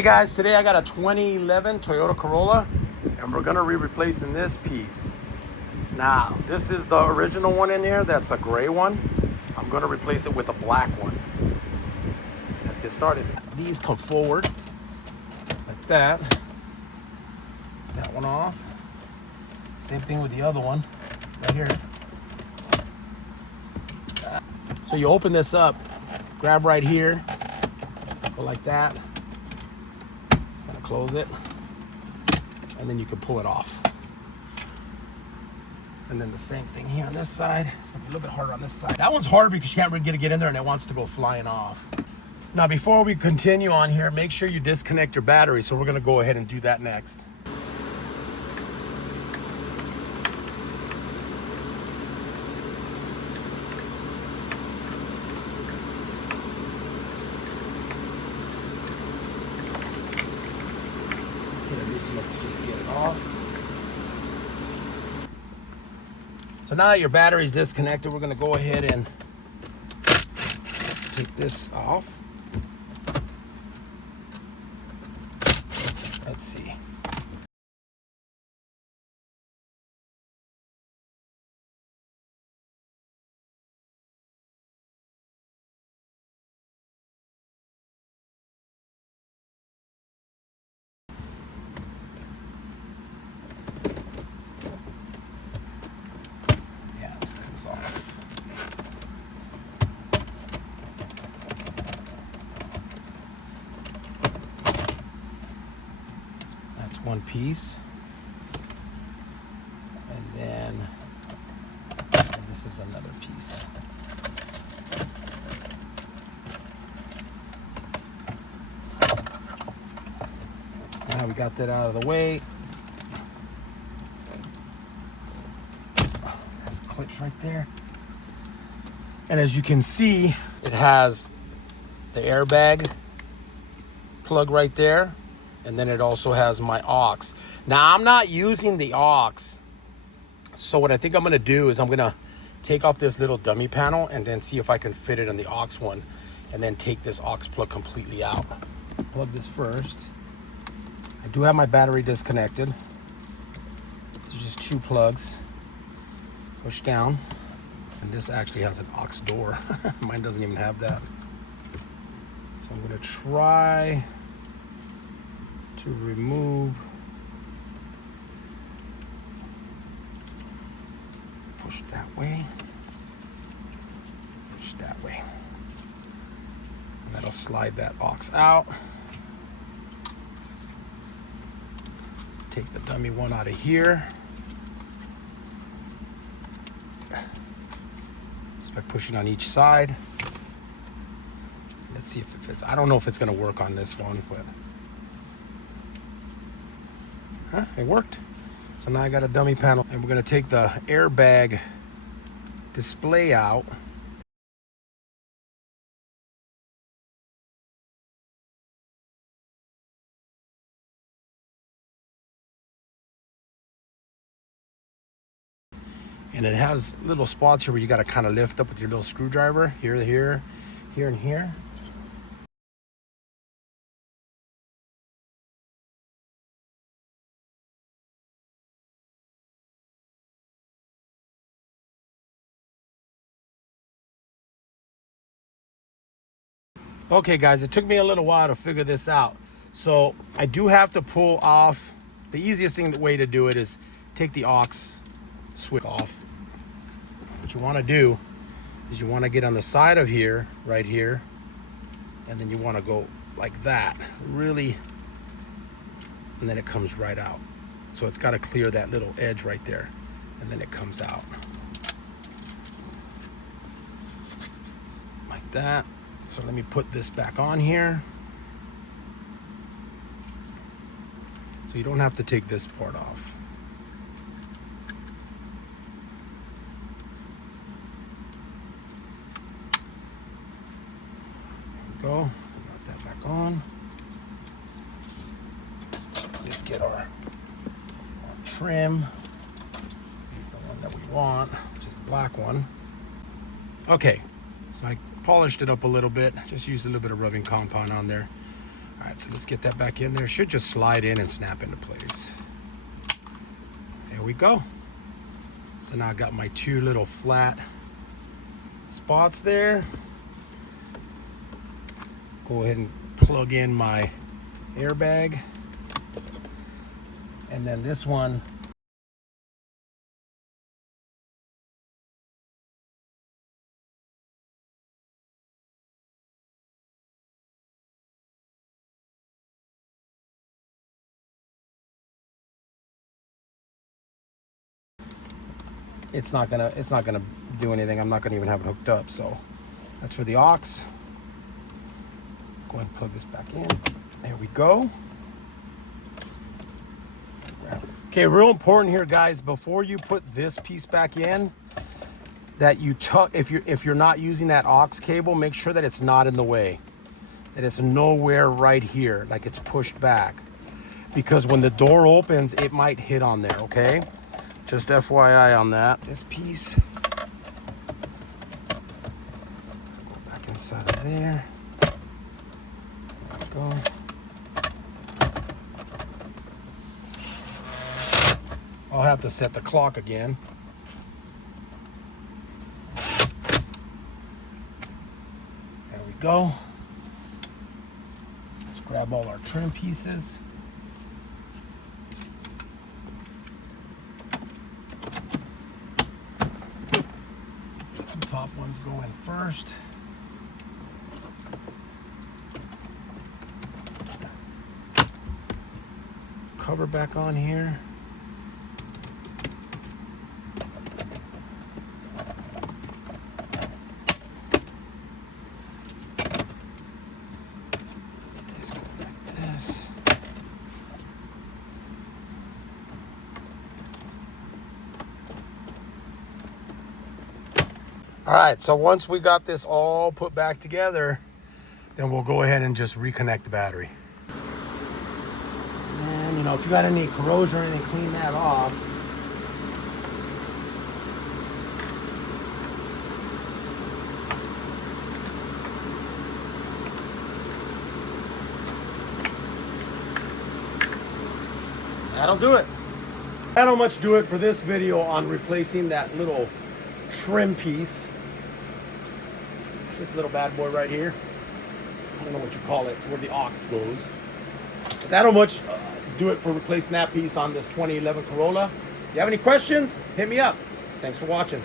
Hey guys, today I got a 2011 Toyota Corolla and we're gonna be replacing this piece. Now, this is the original one in here, that's a gray one. I'm gonna replace it with a black one. Let's get started. These come forward like that. That one off. Same thing with the other one right here. So you open this up, grab right here, go like that. Close it, and then you can pull it off. And then the same thing here on this side. It's gonna be a little bit harder on this side. That one's harder because you can't really get in there and it wants to go flying off. Now, before we continue on here, make sure you disconnect your battery. So we're gonna go ahead and do that next. To just get it off. So now that your battery is disconnected, we're going to go ahead and take this off. Let's see. Off. That's one piece. And this is another piece. Now we got that out of the way. Clips right there, and as you can see, it has the airbag plug right there, and then it also has my AUX. Now, I'm not using the AUX, so what I think I'm going to do is I'm going to take off this little dummy panel and then see if I can fit it on the AUX one, and then take this AUX plug completely out. Plug this first. I do have my battery disconnected. There's just two plugs. Push down, and this actually has an AUX door. Mine doesn't even have that. So I'm going to try to remove. Push that way. Push that way. And that'll slide that AUX out. Take the dummy one out of here. By pushing on each side. Let's see if it fits. I don't know if it's going to work on this one, but it worked. So now I got a dummy panel, and we're going to take the airbag display out. And it has little spots here where you got to kind of lift up with your little screwdriver. Here, and here. Okay, guys, it took me a little while to figure this out. So I do have to pull off. The easiest way to do it is take the AUX switch off. What you want to do is you want to get on the side of here, right here, and then you want to go like that, really, and then it comes right out. So it's got to clear that little edge right there, and then it comes out like that. So let me put this back on here. So you don't have to take this part off. Go, got that back on. Just get our trim, the one that we want, which is the black one. Okay, so I polished it up a little bit, just used a little bit of rubbing compound on there. All right, so let's get that back in there. Should just slide in and snap into place. There we go. So now I got my two little flat spots there. Go ahead and plug in my airbag. And then this one, it's not gonna do anything. I'm not gonna even have it hooked up. So that's for the aux. Go ahead and plug this back in. There we go. Okay, real important here, guys, before you put this piece back in, that you tuck, if you're not using that aux cable, make sure that it's not in the way, that it's nowhere right here, like it's pushed back, because when the door opens, it might hit on there. Okay, just FYI on that. This piece, go back inside of there. There we go. I'll have to set the clock again. There we go. Let's grab all our trim pieces. The top one's going first. Cover back on here. All right, so once we got this all put back together, then we'll go ahead and just reconnect the battery. And you know, if you got any corrosion or anything, clean that off. That'll do it. That'll much do it for this video on replacing that little trim piece. This little bad boy right here. I don't know what you call it. It's where the aux goes. But that'll much do it for replacing that piece on this 2011 Corolla. If you have any questions, hit me up. Thanks for watching.